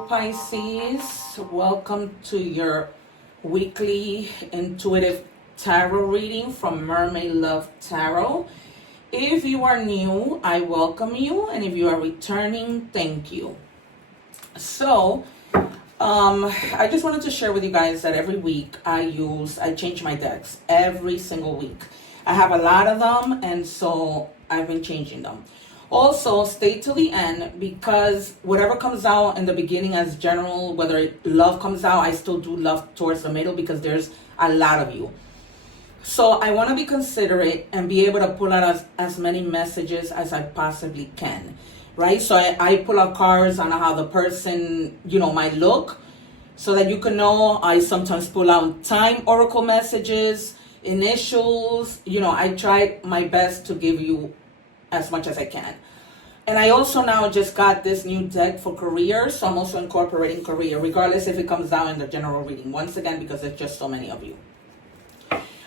Hello, Pisces. Welcome to your weekly intuitive tarot reading from Mermaid Love Tarot. If you are new, I welcome you, and if you are returning, thank you. So, I just wanted to share with you guys that every week I change my decks every single week. I have a lot of them, and so I've been changing them. Also, stay till the end, because whatever comes out in the beginning as general, whether love comes out, I still do love towards the middle because there's a lot of you. So I want to be considerate and be able to pull out as many messages as I possibly can, right? So I pull out cards on how the person, might look, so that you can know. I sometimes pull out time oracle messages, initials. I try my best to give you as much as I can. And I also now just got this new deck for career, so I'm also incorporating career, regardless if it comes out in the general reading. Once again, because there's just so many of you.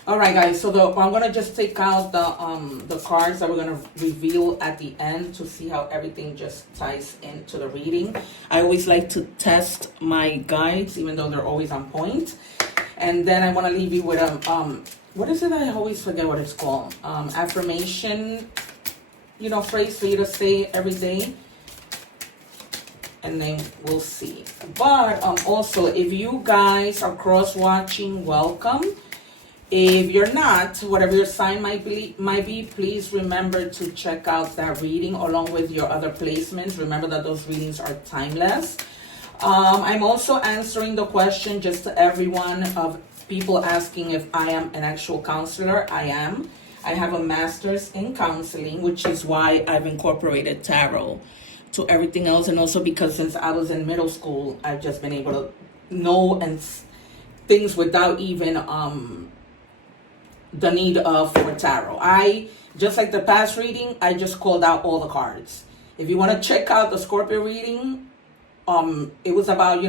All right, guys. So I'm gonna just take out the cards that we're gonna reveal at the end to see how everything just ties into the reading. I always like to test my guides, even though they're always on point. And then I want to leave you with what is it? I always forget what it's called. Affirmation. Phrase for you to say every day, and then we'll see. But also, if you guys are cross-watching, welcome. If you're not, whatever your sign might be, please remember to check out that reading along with your other placements. Remember that those readings are timeless. I'm also answering the question just to everyone of people asking if I am an actual counselor. I am. I have a master's in counseling, which is why I've incorporated tarot to everything else. And also because since I was in middle school, I've just been able to know things without even the need for tarot. Just like the past reading, I just called out all the cards. If you want to check out the Scorpio reading, it was about,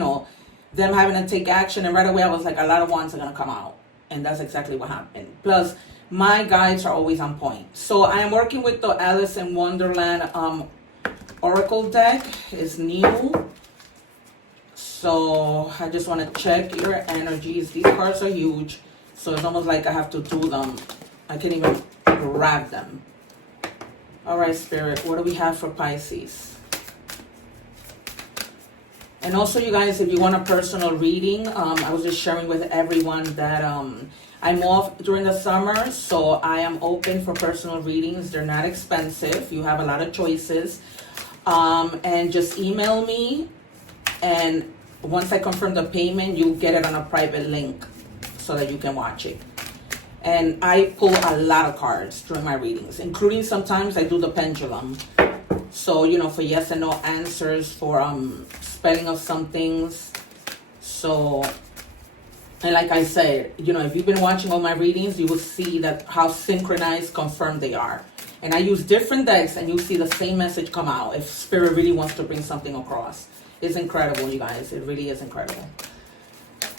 them having to take action. And right away, I was like, a lot of wands are going to come out. And that's exactly what happened. Plus, my guides are always on point. So I am working with the Alice in Wonderland Oracle deck. It's new. So I just want to check your energies. These cards are huge. So it's almost like I have to do them. I can't even grab them. All right, Spirit. What do we have for Pisces? And also, you guys, if you want a personal reading, I was just sharing with everyone that I'm off during the summer, so I am open for personal readings. They're not expensive. You have a lot of choices. And just email me, and once I confirm the payment, you'll get it on a private link so that you can watch it. And I pull a lot of cards during my readings, including sometimes I do the pendulum. So, for yes and no answers, for spelling of some things. So, and like I said, if you've been watching all my readings, you will see that how synchronized, confirmed they are. And I use different decks, and you'll see the same message come out if Spirit really wants to bring something across. It's incredible, you guys. It really is incredible.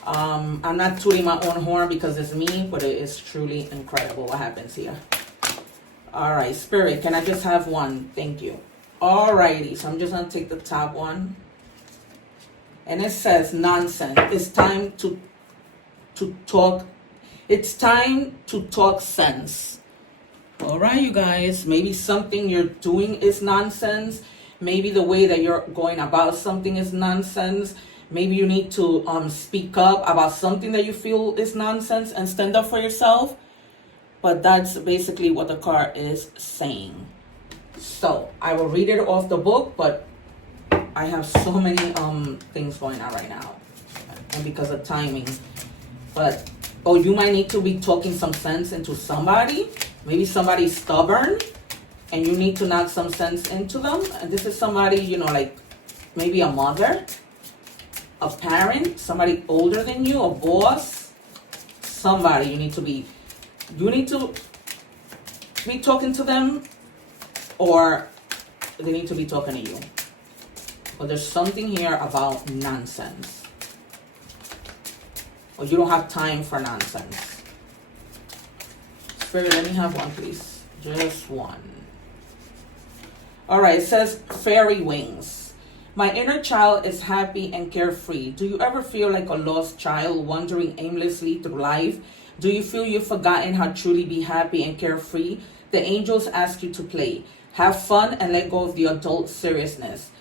I'm not tooting my own horn because it's me, but it is truly incredible what happens here. All right, Spirit, can I just have one? Thank you. Alrighty, so I'm just going to take the top one. And it says, nonsense. It's time to talk. It's time to talk sense. All right, you guys. Maybe something you're doing is nonsense. Maybe the way that you're going about something is nonsense. Maybe you need to speak up about something that you feel is nonsense and stand up for yourself. But that's basically what the card is saying. So I will read it off the book, but I have so many things going on right now, and because of timing. But you might need to be talking some sense into somebody. Maybe somebody's stubborn, and you need to knock some sense into them. And this is somebody, like maybe a mother, a parent, somebody older than you, a boss, somebody you need to be talking to them, or they need to be talking to you. But there's something here about nonsense. Or you don't have time for nonsense. Spirit, let me have one, please. Just one. All right, it says fairy wings. My inner child is happy and carefree. Do you ever feel like a lost child wandering aimlessly through life? Do you feel you've forgotten how truly be happy and carefree? The angels ask you to play. Have fun and let go of the adult seriousness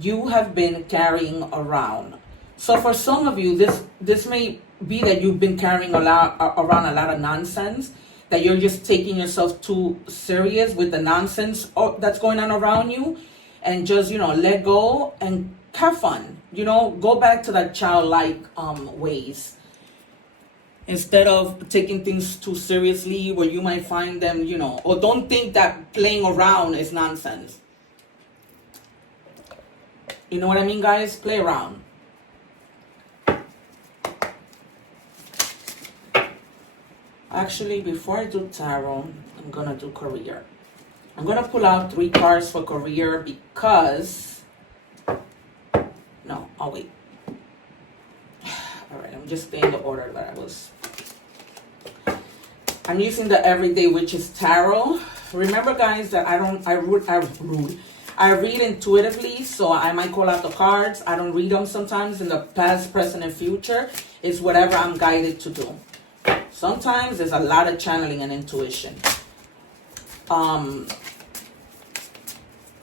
you have been carrying around. So for some of you, this may be that you've been carrying around a lot of nonsense, that you're just taking yourself too serious with the nonsense that's going on around you, and just, let go and have fun. Go back to that childlike ways. Instead of taking things too seriously, where you might find them, or don't think that playing around is nonsense. You know what I mean, guys? Play around. Actually, before I do tarot, I'm going to do career. I'm going to pull out 3 cards for career because... No, I'll wait. All right, I'm just staying in the order that I was. I'm using the Everyday Witches Tarot. Remember, guys, that I read intuitively, so I might call out the cards. I don't read them sometimes in the past, present, and future. It's whatever I'm guided to do. Sometimes there's a lot of channeling and intuition.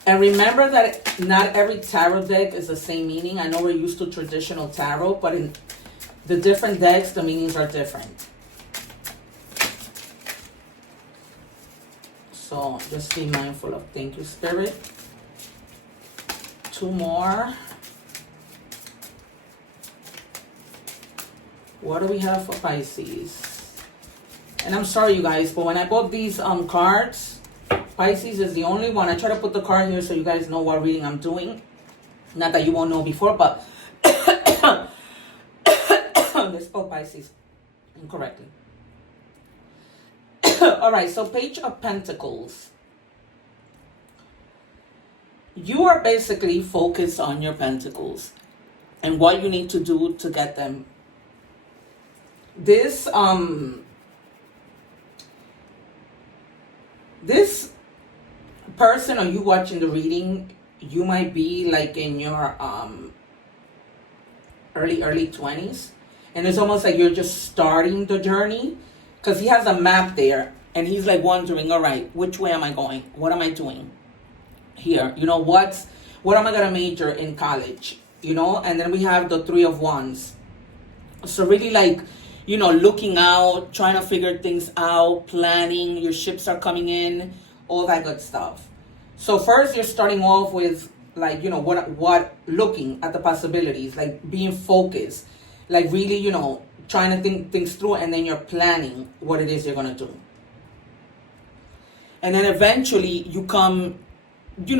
And remember that not every tarot deck is the same meaning. I know we're used to traditional tarot, but in the different decks, the meanings are different. So just be mindful of. Thank you, Spirit. 2 more. What do we have for Pisces? And I'm sorry, you guys, but when I bought these cards, Pisces is the only one. I try to put the card here so you guys know what reading I'm doing. Not that you won't know before, but they spelled Pisces incorrectly. All right, so Page of Pentacles. You are basically focused on your pentacles and what you need to do to get them. This person, or you watching the reading, you might be like in your early 20s, and it's almost like you're just starting the journey, because he has a map there and he's like wondering, all right, which way am I going? What am I doing here? What am I gonna major in college? And then we have the 3 of Wands. So really, like, looking out, trying to figure things out, planning, your ships are coming in, all that good stuff. So first you're starting off with, like, what looking at the possibilities, like being focused, like really, trying to think things through, and then you're planning what it is you're going to do. And then eventually you come, to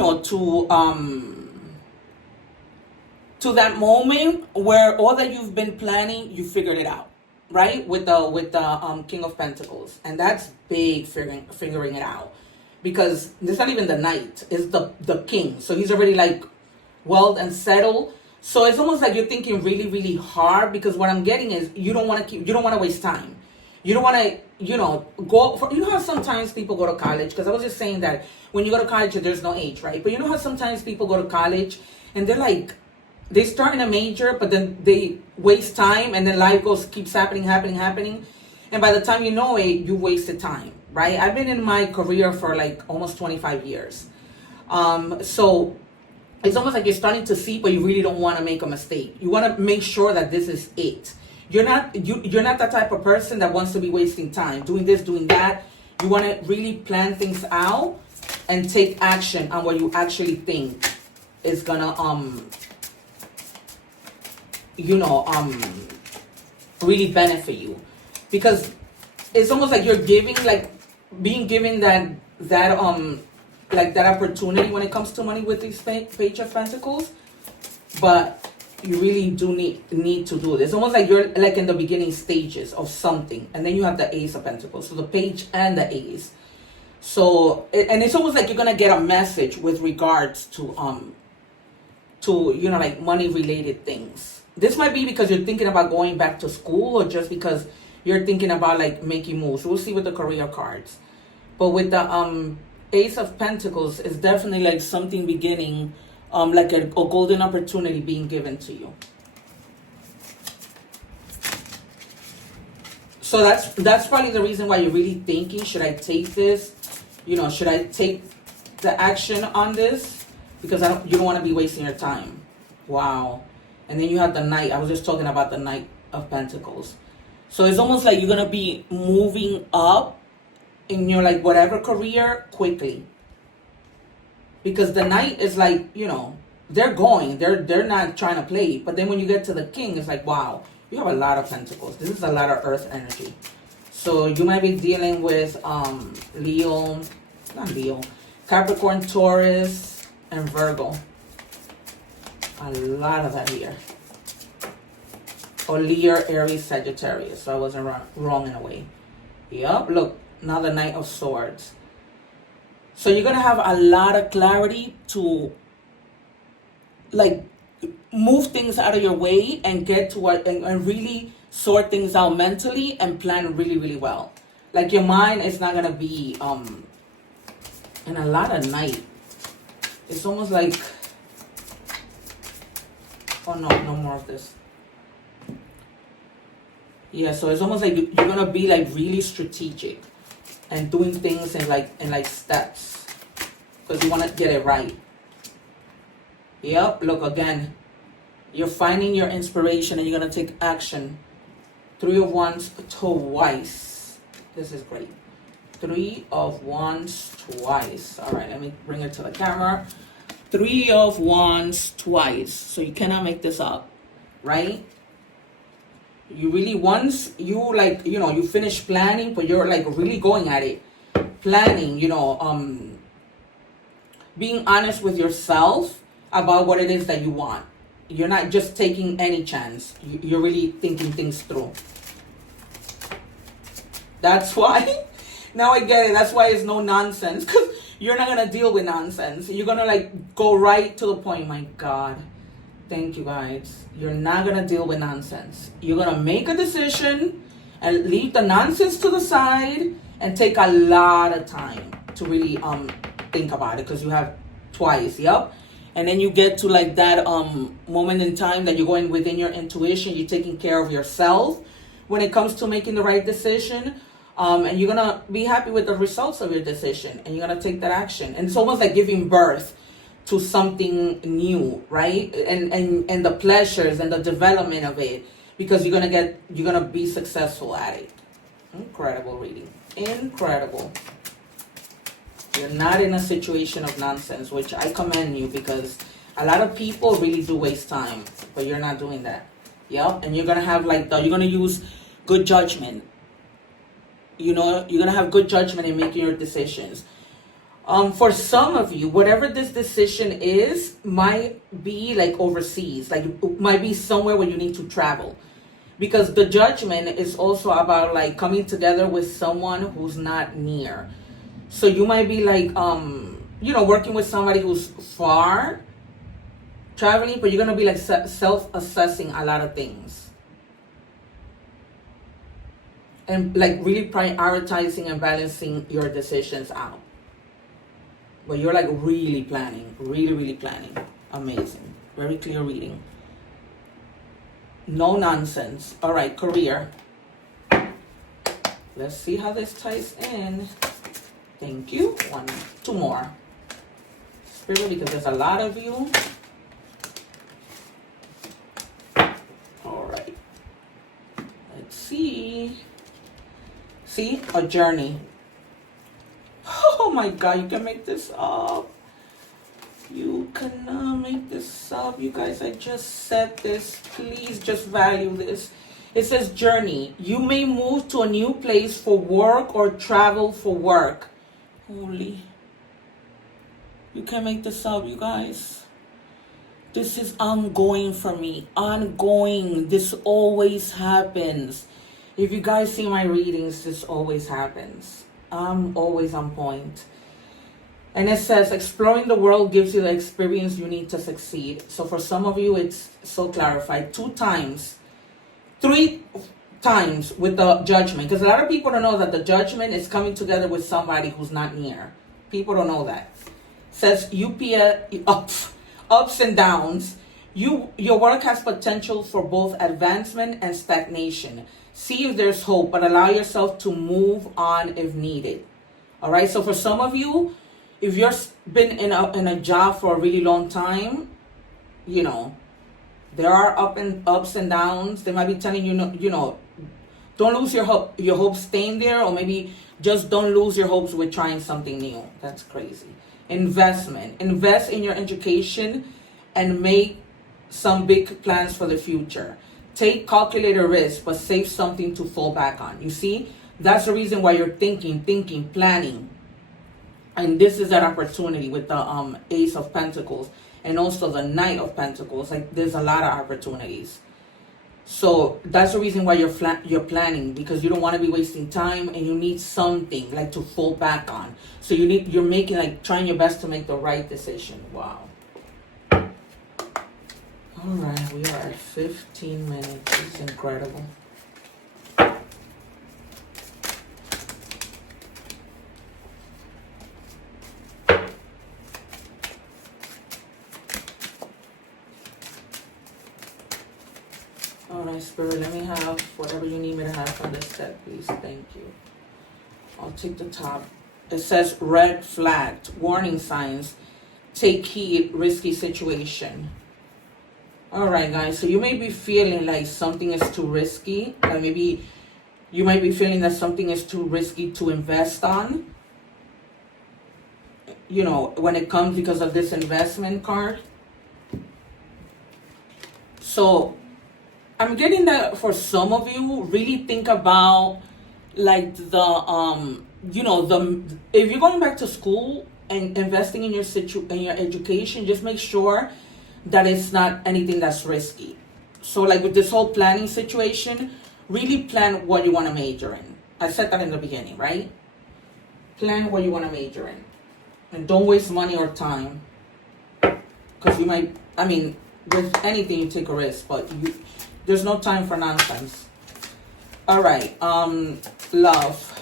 that moment where all that you've been planning, you figured it out. Right, with the King of Pentacles, and that's big, figuring it out, because it's not even the Knight, it's the King. So he's already like well and settled. So it's almost like you're thinking really, really hard, because what I'm getting is you don't want to waste time. You don't want to go for, how sometimes people go to college, because I was just saying that when you go to college there's no age, right? But how sometimes people go to college and they're like, they start in a major, but then they waste time, and then life keeps happening. And by the time you know it, you wasted time, right? I've been in my career for like almost 25 years. So it's almost like you're starting to see, but you really don't want to make a mistake. You want to make sure that this is it. You're not that type of person that wants to be wasting time, doing this, doing that. You want to really plan things out and take action on what you actually think is gonna really benefit you, because it's almost like you're being given that opportunity when it comes to money with these Page of Pentacles, but you really do need to do this. It's almost like you're like in the beginning stages of something, and then you have the Ace of Pentacles, so the Page and the Ace. So and it's almost like you're gonna get a message with regards to like money related things. This might be because you're thinking about going back to school, or just because you're thinking about like making moves. We'll see with the career cards. But with the Ace of Pentacles, it's definitely like something beginning like a golden opportunity being given to you. So that's probably the reason why you're really thinking, should I take this? You know, should I take the action on this? Because you don't want to be wasting your time. Wow. And then you have the Knight. I was just talking about the Knight of Pentacles. So it's almost like you're going to be moving up in your, like, whatever career quickly. Because the Knight is like, you know, they're going. They're not trying to play. But then when you get to the King, it's like, wow, you have a lot of Pentacles. This is a lot of Earth energy. So you might be dealing with Capricorn, Taurus, and Virgo. A lot of that here. Or Leo, Aries, Sagittarius. So I wasn't wrong in a way. Yup, look, now the Knight of Swords. So you're going to have a lot of clarity to, like, move things out of your way and get to what, and really sort things out mentally and plan really, really well. Like, your mind is not going to be, and a lot of Knight. It's almost like, oh no, no more of this. Yeah, so it's almost like you're gonna be like really strategic and doing things in like steps because you want to get it right. Yep, look again. You're finding your inspiration and you're gonna take action. 3 of Wands twice. This is great. 3 of Wands twice. All right, let me bring it to the camera. 3 of Wands twice. So you cannot make this up, right? You really, once you, like, you know, you finish planning, but you're like really going at it. Planning, you know, being honest with yourself about what it is that you want. You're not just taking any chance. You're really thinking things through. That's why, now I get it. That's why it's no nonsense, because you're not going to deal with nonsense. You're going to like go right to the point. My God. Thank you, guys. You're not going to deal with nonsense. You're going to make a decision and leave the nonsense to the side and take a lot of time to really think about it, because you have twice. Yep. And then you get to like that moment in time that you're going within your intuition. You're taking care of yourself when it comes to making the right decision. And you're going to be happy with the results of your decision. And you're going to take that action. And it's almost like giving birth to something new, right? And the pleasures and the development of it, because you're gonna be successful at it. Incredible reading. Incredible. You're not in a situation of nonsense, which I commend you, because a lot of people really do waste time, but you're not doing that. Yep. And you're gonna have like you're gonna use good judgment. You know, you're gonna have good judgment in making your decisions. For some of you, whatever this decision is might be like overseas, like it might be somewhere where you need to travel, because the Judgment is also about like coming together with someone who's not near. So you might be like, you know, working with somebody who's far, traveling, but you're going to be like self-assessing a lot of things. And like really prioritizing and balancing your decisions out. But you're like really planning, really planning. Amazing. Very clear reading. No nonsense. All right, career. Let's see how this ties in. Thank you. 2 more. Spirit, because there's a lot of you. All right. Let's see. See, a journey. Oh my God, you can make this up. You cannot make this up. You guys, I just said this. Please just value this. It says journey. You may move to a new place for work or travel for work. Holy. You can make this up, you guys. This is ongoing for me. Ongoing. This always happens. If you guys see my readings, this always happens. I'm always on point. And it says, exploring the world gives you the experience you need to succeed. So for some of you, it's so clarified. 2 times. 3 times with the Judgment. Because a lot of people don't know that the Judgment is coming together with somebody who's not near. People don't know that. It says ups and downs. Your work has potential for both advancement and stagnation. See if there's hope, but allow yourself to move on if needed. All right. So for some of you, if you've been in a job for a really long time, you know, there are ups and downs. They might be telling you, don't lose your hope staying there, or maybe just don't lose your hopes with trying something new. That's crazy. Investment. Invest in your education and make some big plans for the future. Take calculated risks, but save something to fall back on. You see, that's the reason why you're thinking, planning. And this is that opportunity with the Ace of Pentacles and also the Knight of Pentacles. Like, there's a lot of opportunities. So that's the reason why you're planning, because you don't want to be wasting time, and you need something like to fall back on. So you're making, like, trying your best to make the right decision. Wow. All right, we are at 15 minutes. It's incredible. All right, Spirit, let me have whatever you need me to have for this set, please. Thank you. I'll take the top. It says red flagged, warning signs, take heed, risky situation. All right, guys, so you may be feeling like something is too risky. Like maybe you might be feeling that something is too risky to invest on. You know, when it comes because of this investment card. So I'm getting that for some of you, really think about like the if you're going back to school and investing in your education, just make sure that it's not anything that's risky. So like with this whole planning situation, really plan what you want to major in. I said that in the beginning, right? Plan what you want to major in. And don't waste money or time. Because you might, with anything you take a risk, but there's no time for nonsense. All right, love.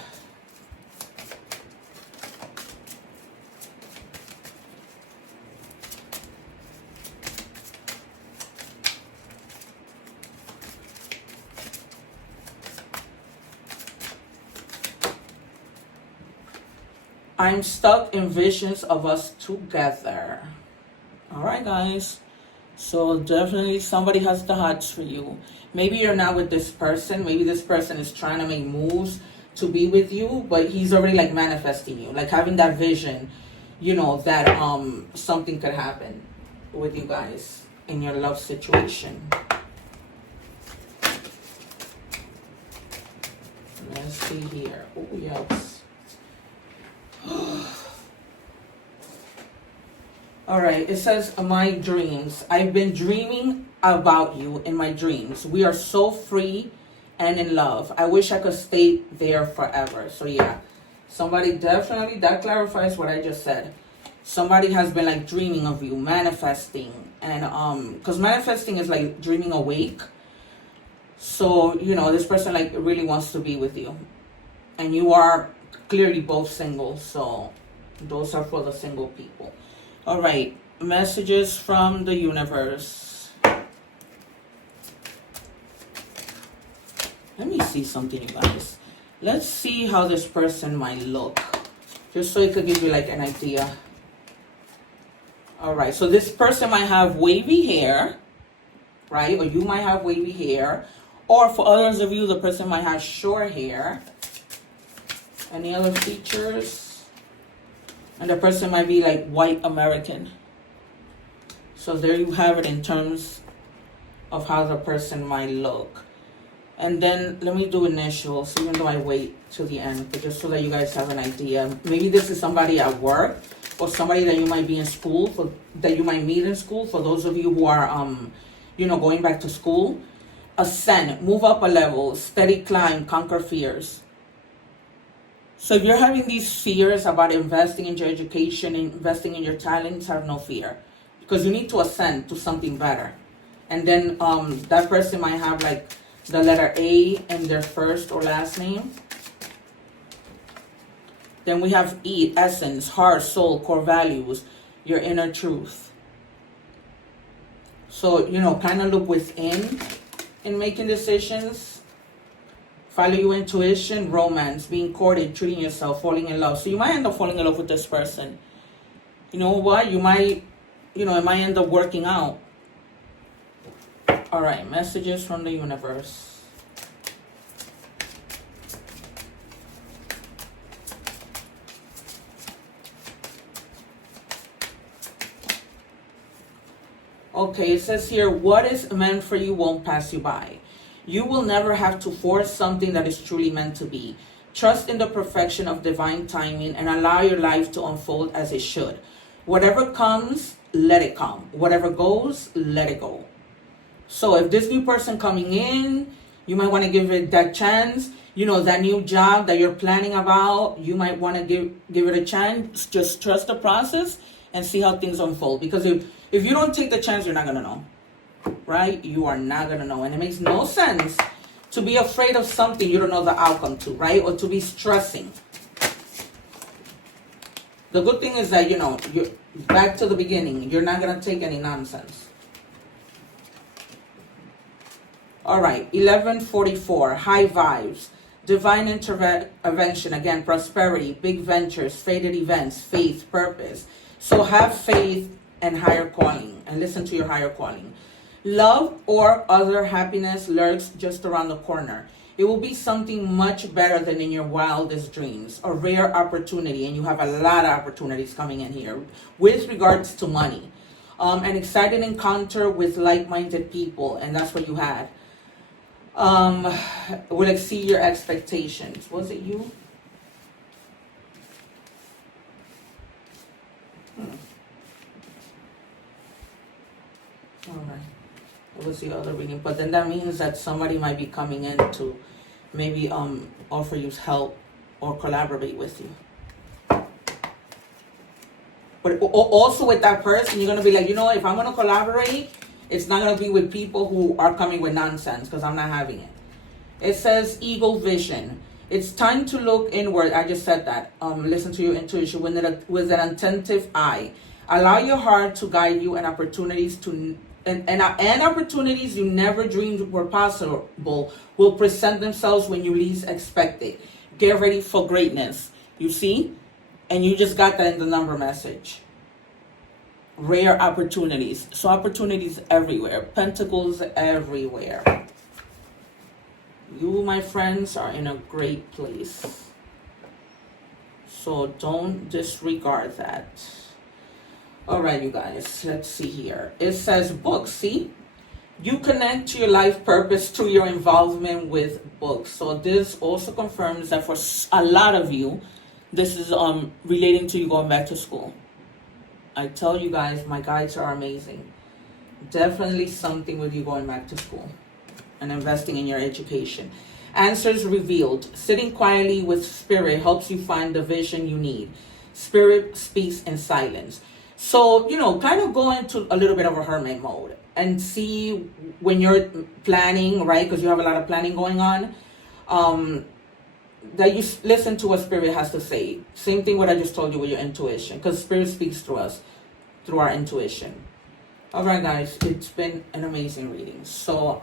I'm stuck in visions of us together. All right, guys. So definitely somebody has the hearts for you. Maybe you're not with this person. Maybe this person is trying to make moves to be with you, but he's already like manifesting you, like having that vision, that something could happen with you guys in your love situation. Let's see here. Oh, yes. All right, it says, my dreams. I've been dreaming about you in my dreams. We are so free and in love. I wish I could stay there forever. So yeah, somebody definitely, that clarifies what I just said. Somebody has been like dreaming of you, manifesting. And because manifesting is like dreaming awake. So, this person like really wants to be with you. And you are clearly both single. So those are for the single people. All right, messages from the universe. Let me see something, you guys. Let's see how this person might look, just so it could give you like an idea. All right, so this person might have wavy hair, right? Or you might have wavy hair. Or for others of you, the person might have short hair. Any other features? And the person might be like white American. So there you have it in terms of how the person might look. And then let me do initials, even though I wait till the end, but just so that you guys have an idea. Maybe this is somebody at work, or somebody that you might be in school, that you might meet in school. For those of you who are, going back to school. Ascend, move up a level, steady climb, conquer fears. So if you're having these fears about investing in your education, investing in your talents, have no fear. Because you need to ascend to something better. And then that person might have like the letter A in their first or last name. Then we have E, essence, heart, soul, core values, your inner truth. So, you know, kind of look within in making decisions. Follow your intuition, romance, being courted, treating yourself, falling in love. So you might end up falling in love with this person. You know what? You might, you know, it might end up working out. All right, messages from the universe. Okay, it says here, what is meant for you won't pass you by. You will never have to force something that is truly meant to be. Trust in the perfection of divine timing and allow your life to unfold as it should. Whatever comes, let it come. Whatever goes, let it go. So if this new person coming in, you might want to give it that chance. You know, that new job that you're planning about, you might want to give it a chance. Just trust the process and see how things unfold. Because if you don't take the chance, you're not going to know. Right? You are not going to know. And it makes no sense to be afraid of something you don't know the outcome to, right? Or to be stressing. The good thing is that, you know, you're back to the beginning. You're not going to take any nonsense. All right, 1144, high vibes, divine intervention, again, prosperity, big ventures, fated events, faith, purpose. So have faith and higher calling, and listen to your higher calling. Love or other happiness lurks just around the corner. It will be something much better than in your wildest dreams, a rare opportunity, and you have a lot of opportunities coming in here with regards to money. An exciting encounter with like-minded people, and that's what you had. Will exceed your expectations. Was it you? All right. It was the other reading, but then that means that somebody might be coming in to maybe offer you help or collaborate with you. But also with that person, you're gonna be like, you know, if I'm gonna collaborate, it's not going to be with people who are coming with nonsense, because I'm not having it. It says eagle vision. It's time to look inward. I just said that. Listen to your intuition with an attentive eye. Allow your heart to guide you, and opportunities and opportunities you never dreamed were possible will present themselves when you least expect it. Get ready for greatness. You see? And you just got that in the number message. Rare opportunities. So opportunities everywhere. Pentacles everywhere. You, my friends, are in a great place. So don't disregard that. All right, you guys. Let's see here. It says books. See? You connect to your life purpose through your involvement with books. So this also confirms that for a lot of you, this is relating to you going back to school. I tell you guys, my guides are amazing. Definitely something with you going back to school and investing in your education. Answers revealed. Sitting quietly with spirit helps you find the vision you need. Spirit speaks in silence. So, you know, kind of go into a little bit of a hermit mode and see when you're planning, right? Because you have a lot of planning going on. That you listen to what spirit has to say. Same thing what I just told you with your intuition, because spirit speaks through us, through our intuition. All right, guys, it's been an amazing reading. So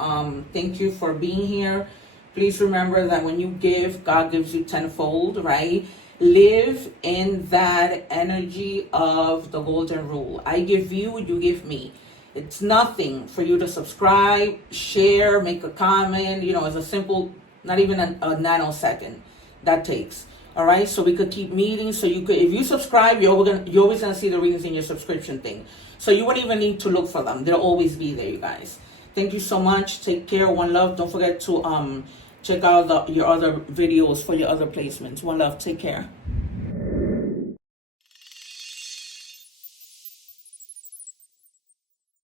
thank you for being here. Please remember that when you give, God gives you tenfold, right? Live in that energy of the golden rule. I give you, you give me. It's nothing for you to subscribe, share, make a comment. You know, it's a simple, not even a nanosecond that takes. All right, so we could keep meeting. So you could, if you subscribe, you're always gonna see the readings in your subscription thing. So you wouldn't even need to look for them. They'll always be there, you guys. Thank you so much. Take care. One love. Don't forget to check out your other videos for your other placements. One love. Take care.